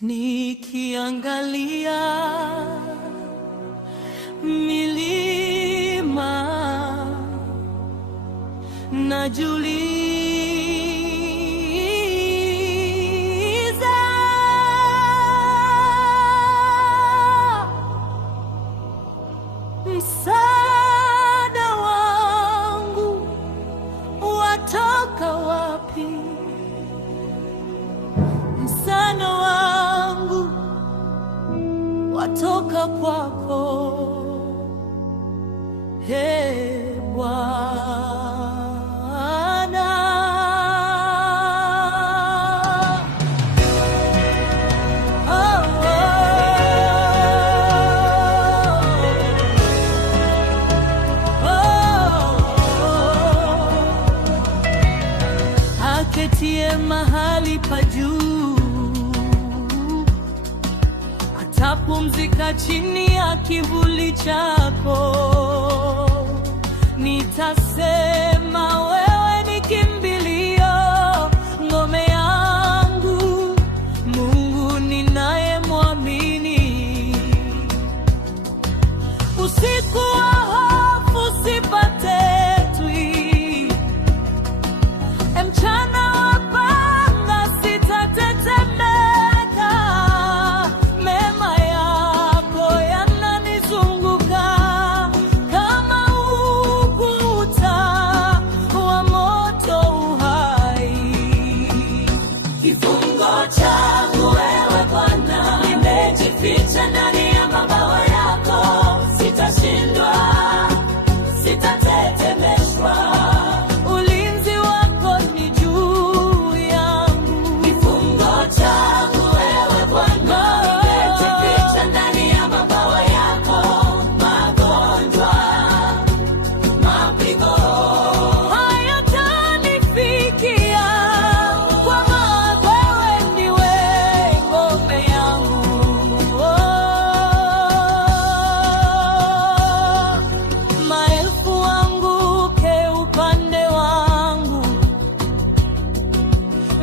Nikiangalia milima najiuliza, msaada wangu watoka wapi? Msaada wangu watoka kwako, Ee Bwana. Aketie mahali pa juu atapumzika chini ya kivuli chako. Nitasema wewe ni kimbilio, ngome yangu, Mungu ninayemwamini. Usiku wa hofu sipatetwi, mchana wa panga sitatetemeka. Mema yako yananizunguka kama ukuta wa moto uhai. Kifungo changu wewe Bwana, nimejificha ndani ya mabawa yako. Sitashindwa, sitatetemeshwa, ulinzi wako ni juu yangu. Kifungo changu wewe Bwana, nimejificha ndani ya mabawa yako. Magonjwa, mapigo hayatanifikia, kwa maana wewe ndiwe ngome yangu. Maelfu waanguke upande wangu,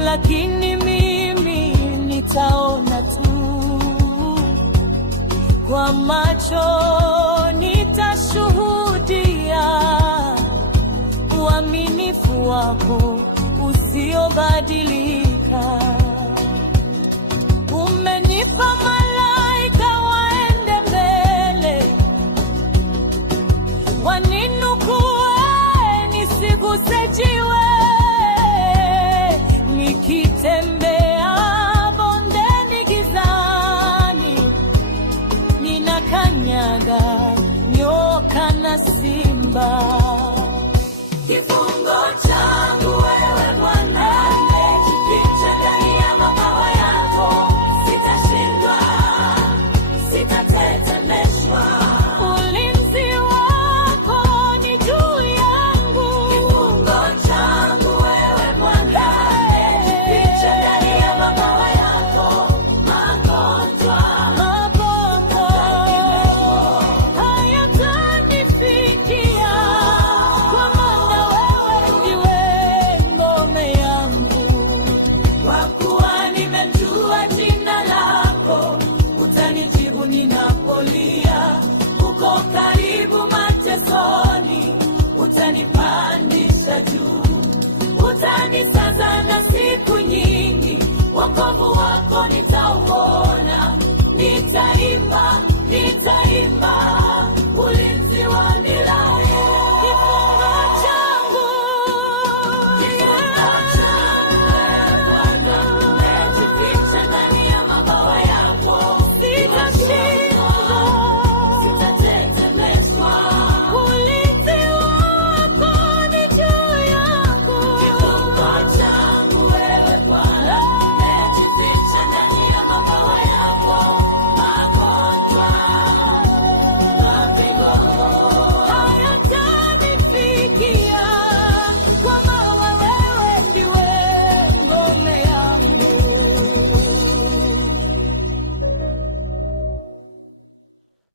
lakini mimi nitaona tu. Kwa macho nitashuhudia uaminifu wako usiobadilika. Umenipa malaika waende mbele, waninukue nisiguse jiwe. Nikitembea bondeni gizani, ninakanyaga nyoka na simba. Kifungo changu wewe Bwana, nimejificha ndani ya mabawa yako. Sitashindwa, sitatetemeshwa, ulinzi wako ni juu yangu. Kifungo changu wewe Bwana, nimejificha ndani ya mabawa yako. Magonjwa, magonjwa hayatanifikia, kwa maana wewe ndiwe ngome yangu. Kwa kuwa nimejua jina lako, utanijibu ninapolia. Uko karibu matesoni, utanipandisha juu. Utanisaza na siku nyingi, wokovu wako nitauona.